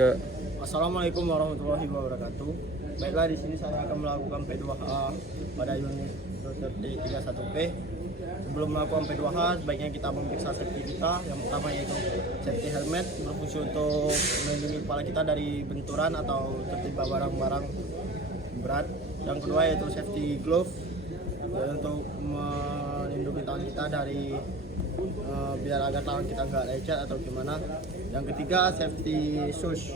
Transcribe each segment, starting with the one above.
3. Assalamualaikum warahmatullahi wabarakatuh. Baiklah, di sini saya akan melakukan P2H pada unit D31P. Sebelum melakukan P2H, sebaiknya kita memeriksa safety kita. Yang pertama yaitu safety helmet, berfungsi untuk melindungi kepala kita dari benturan atau tertimpa barang-barang berat. Yang kedua yaitu safety glove, untuk melindungi tangan kita dari biar agar tangan kita nggak lecet atau gimana. Yang ketiga safety shoes,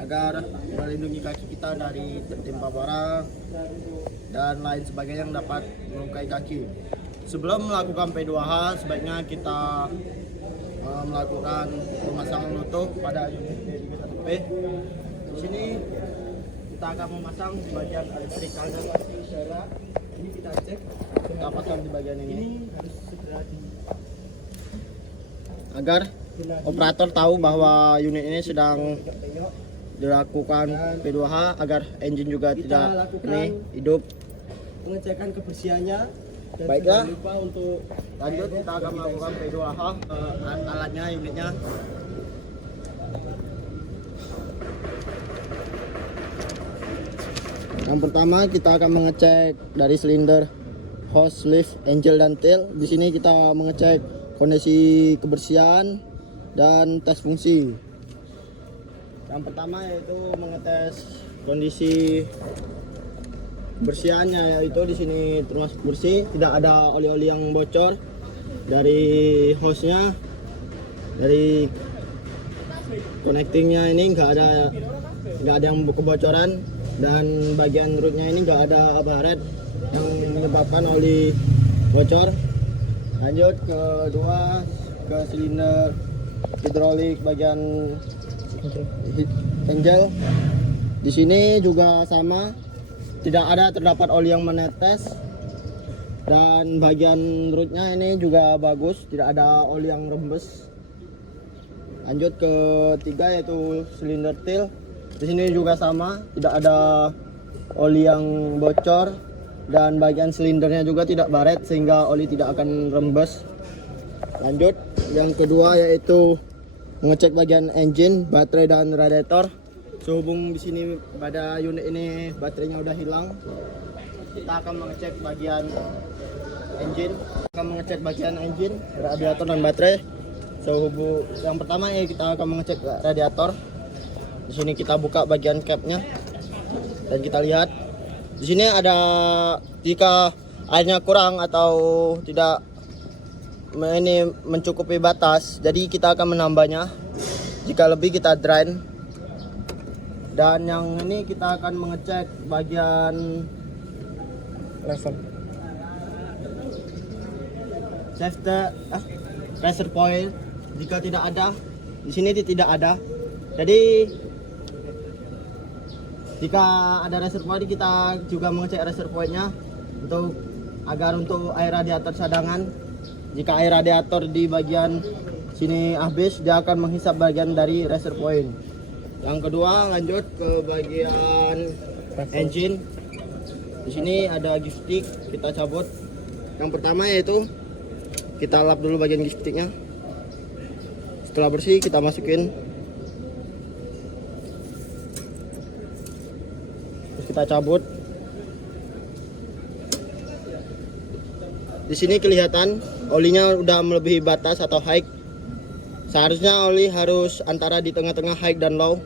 agar melindungi kaki kita dari tertimpa barang dan lain sebagainya yang dapat melukai kaki. Sebelum melakukan P2H, sebaiknya kita melakukan pemasangan nutup pada unit D31P. Di sini kita akan memasang di bagian elektrikalnya. Ini kita cek, kita pasang di bagian ini harus segera agar operator tahu bahwa unit ini sedang dilakukan P2H, agar engine juga tidak ini hidup. Pengecekan kebersihannya. Dan Baiklah, jangan lupa untuk lanjut kita akan melakukan P2H alatnya, unitnya. Yang pertama kita akan mengecek dari silinder, hose, lift, angel dan tail. Di sini kita mengecek kondisi kebersihan dan tes fungsi. Yang pertama yaitu mengetes kondisi kebersihannya, yaitu di sini termasuk bersih, tidak ada oli-oli yang bocor dari hose-nya, dari connectingnya ini nggak ada yang kebocoran, dan bagian rootnya ini nggak ada baret yang menyebabkan oli bocor. Lanjut kedua ke silinder hidrolik bagian angel. Di sini juga sama, tidak ada terdapat oli yang menetes, dan bagian rootnya ini juga bagus, tidak ada oli yang rembes. Lanjut ke tiga yaitu silinder tail. Di sini juga sama, tidak ada oli yang bocor, dan bagian silindernya juga tidak baret sehingga oli tidak akan rembes. Lanjut yang kedua yaitu mengecek bagian engine, baterai dan radiator. Sehubung di sini pada unit ini baterainya udah hilang, kita akan mengecek bagian engine, radiator dan baterai. Sehubung yang pertama ya kita akan mengecek radiator. Di sini kita buka bagian capnya dan kita lihat di sini ada, jika airnya kurang atau tidak ini mencukupi batas, jadi kita akan menambahnya. Jika lebih kita drain. Dan yang ini kita akan mengecek bagian level safety reservoir. Jika tidak ada, di sini tidak ada. Jadi jika ada reservoir, kita juga mengecek reservoirnya agar untuk air radiator cadangan. Jika air radiator di bagian sini habis, dia akan menghisap bagian dari reservoir. Yang kedua lanjut ke bagian engine. Di sini ada gift stick, kita cabut. Yang pertama yaitu kita lap dulu bagian gift sticknya. Setelah bersih kita masukin. Terus kita cabut. Di sini kelihatan olinya udah melebihi batas atau high. Seharusnya oli harus antara di tengah-tengah high dan low.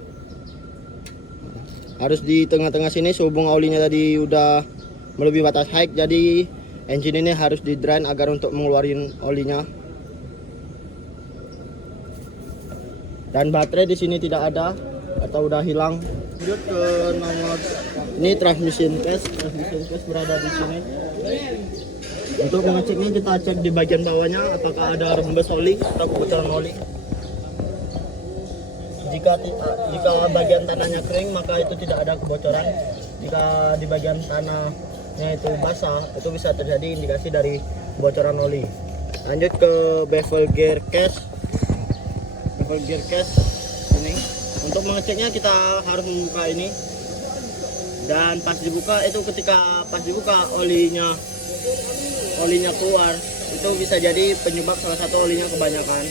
Harus di tengah-tengah sini, sehubung olinya tadi udah melebihi batas high, jadi engine ini harus di drain agar untuk mengeluarin olinya. Dan baterai di sini tidak ada atau udah hilang. Lanjut ke nomor ini, transmission case berada di sini. Untuk mengeceknya kita cek di bagian bawahnya apakah ada rembes oli atau kebocoran oli. Jika bagian tanahnya kering, maka itu tidak ada kebocoran. Jika di bagian tanahnya itu basah, itu bisa terjadi indikasi dari kebocoran oli. Lanjut ke bevel gear case. Ini untuk mengeceknya kita harus membuka ini, dan pas dibuka itu, ketika pas dibuka olinya keluar, itu bisa jadi penyebab salah satu olinya kebanyakan,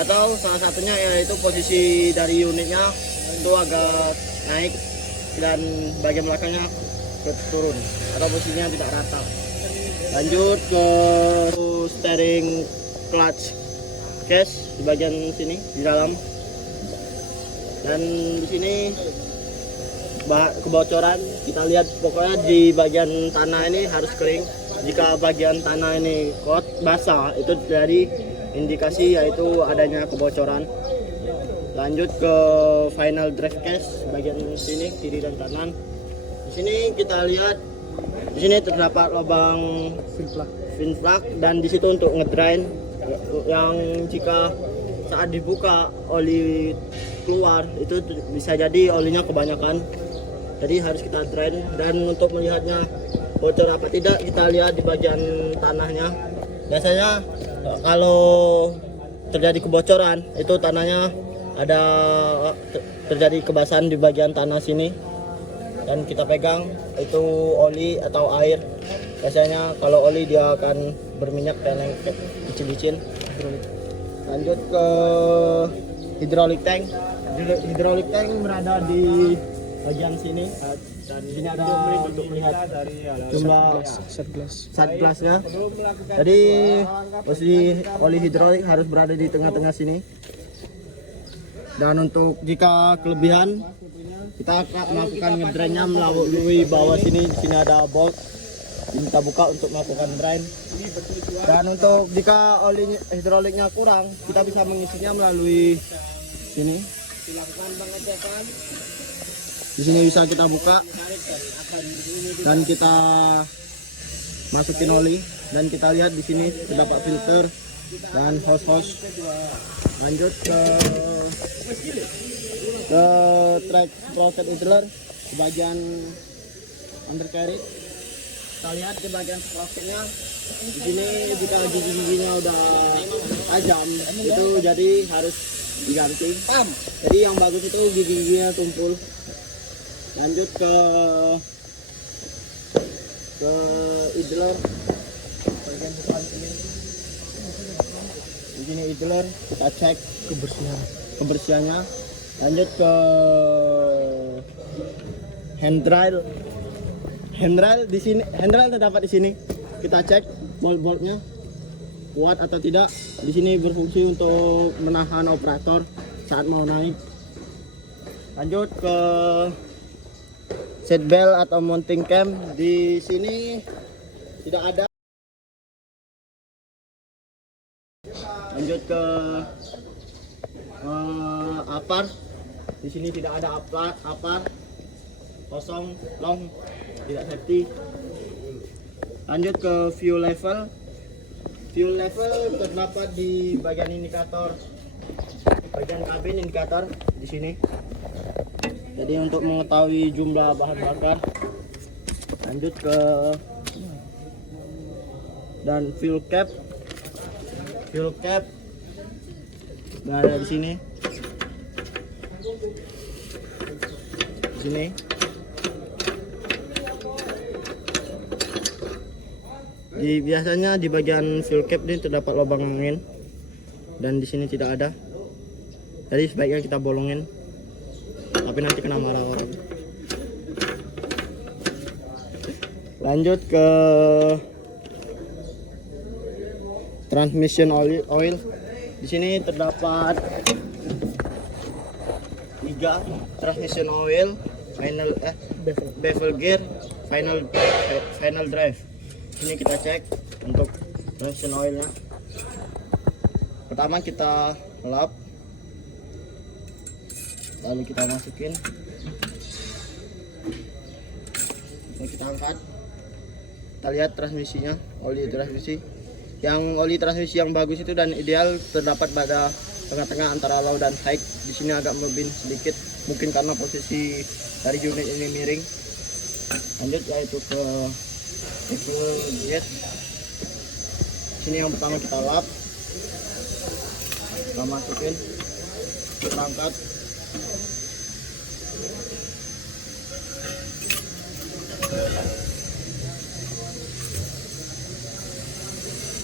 atau salah satunya yaitu posisi dari unitnya itu agak naik dan bagian belakangnya turun atau posisinya tidak rata. Lanjut ke steering clutch case di bagian sini di dalam, dan di sini kebocoran kita lihat. Pokoknya di bagian tanah ini harus kering. Jika bagian tanah ini basah, itu dari indikasi yaitu adanya kebocoran. Lanjut ke final drive case bagian sini kiri dan kanan. Di sini kita lihat, di sini terdapat lubang fin plug dan di situ untuk ngedrain, yang jika saat dibuka oli keluar itu bisa jadi olinya kebanyakan, jadi harus kita drain. Dan untuk melihatnya bocor apa tidak, kita lihat di bagian tanahnya. Biasanya kalau terjadi kebocoran itu tanahnya ada terjadi kebasahan di bagian tanah sini, dan kita pegang itu oli atau air. Biasanya kalau oli dia akan berminyak dan licin-licin. Lanjut ke hydraulic tank. Hydraulic tank berada di bagian sini, dan di sini ada untuk melihat jumlah shot glassnya. Jadi posisi oli hidrolik harus berada di tengah-tengah sini. Dan untuk jika kelebihan, kita akan melakukan ngedrainnya melalui bawah sini. Di sini ada bolt, kita buka untuk melakukan drain. Dan untuk jika oli hidroliknya kurang, kita bisa mengisinya melalui sini. Di sini bisa kita buka dan kita masukin oli, dan kita lihat di sini terdapat filter dan hose. Lanjut ke track sprocket idler di bagian undercarriage. Kita lihat di bagian sprocketnya di sini, jika gigi-giginya udah tajam itu jadi harus diganti. Jadi yang bagus itu gigi-giginya tumpul. Lanjut ke idler bagian depan sini. Di sini idler kita cek kebersihannya. Lanjut ke handrail di sini. Handrail terdapat di sini. Kita cek bolt-boltnya kuat atau tidak. Di sini berfungsi untuk menahan operator saat mau naik. Lanjut ke seat belt atau mounting cam. Di sini tidak ada. Lanjut ke apar. Di sini tidak ada apar, kosong, long, tidak safety. Lanjut ke fuel level. Fuel level terdapat di bagian indikator, bagian kabin indikator di sini. Jadi untuk mengetahui jumlah bahan bakar. Lanjut ke dan fuel cap. Fuel cap berada di sini. Di sini. Biasanya di bagian fuel cap ini terdapat lubang angin, dan di sini tidak ada. Jadi sebaiknya kita bolongin, tapi nanti kena marah orang. Lanjut ke transmission oil. Di sini terdapat 3 transmission oil, bevel gear, final drive. Ini kita cek untuk transmission oilnya. Pertama kita lap, lalu kita masukin, ini kita angkat. Kita lihat transmisinya, oli transmisi. Yang oli transmisi yang bagus itu dan ideal terdapat pada tengah-tengah antara low dan high. Di sini agak melebih sedikit, mungkin karena posisi dari unit ini miring. Lanjut yaitu ke jet. Sini yang pertama kita lap, kita masukin, kita angkat.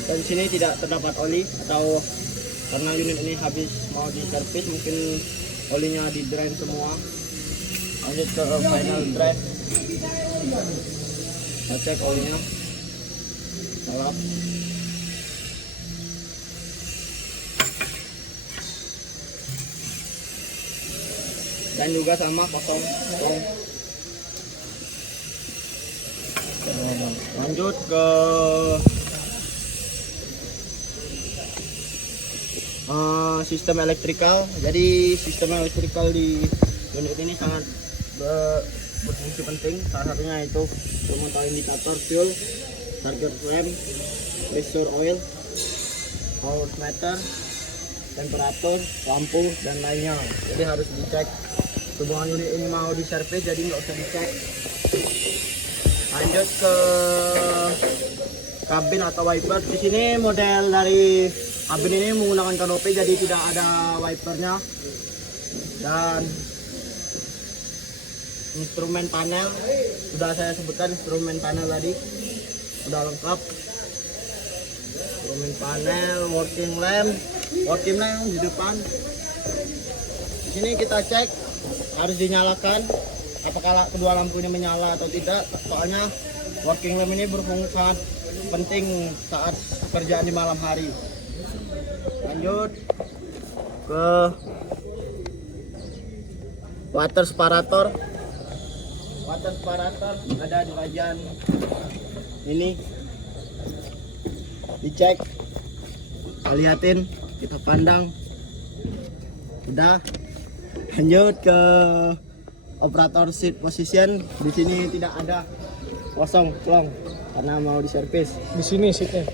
Dan di sini tidak terdapat oli, atau karena unit ini habis mau diservis, mungkin olinya di drain semua. Lanjut ke final drive. Kita cek olinya nyala. Dan juga sama kosong. Lanjut ke sistem elektrikal. Jadi sistem elektrikal di unit ini sangat berfungsi penting. Salah satunya itu pemantau indikator fuel, target rem, pressure oil, power meter, temperatur, lampu dan lainnya. Jadi harus dicek. Hubungan unit ini mau diservis, jadi nggak usah dicek. Lanjut ke kabin atau wiper. Di sini model dari kabin ini menggunakan kanopi, jadi tidak ada wipernya. Dan instrumen panel sudah saya sebutkan, instrumen panel tadi sudah lengkap. Instrumen panel, working lamp di depan. Di sini kita cek harus dinyalakan apakah kedua lampu ini menyala atau tidak, soalnya working lamp ini berfungsi sangat penting saat pekerjaan di malam hari. Lanjut ke water separator ada di bagian ini. Dicek, kita liatin, kita pandang, udah. Lanjut ke operator seat position. Di sini tidak ada, kosong plong karena mau diservis. Di sini seatnya.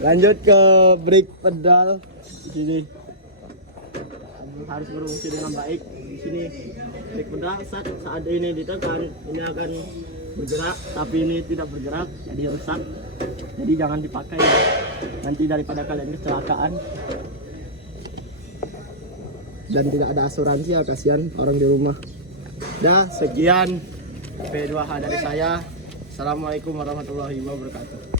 Lanjut ke brake pedal. Di sini harus berfungsi dengan baik. Di sini brake pedal saat ini ditekan ini akan bergerak, tapi ini tidak bergerak, jadi rusak. Jadi jangan dipakai ya. Nanti daripada kalian kecelakaan dan tidak ada asuransi, ya kasihan orang di rumah. Dah, sekian P2H dari saya. Assalamualaikum warahmatullahi wabarakatuh.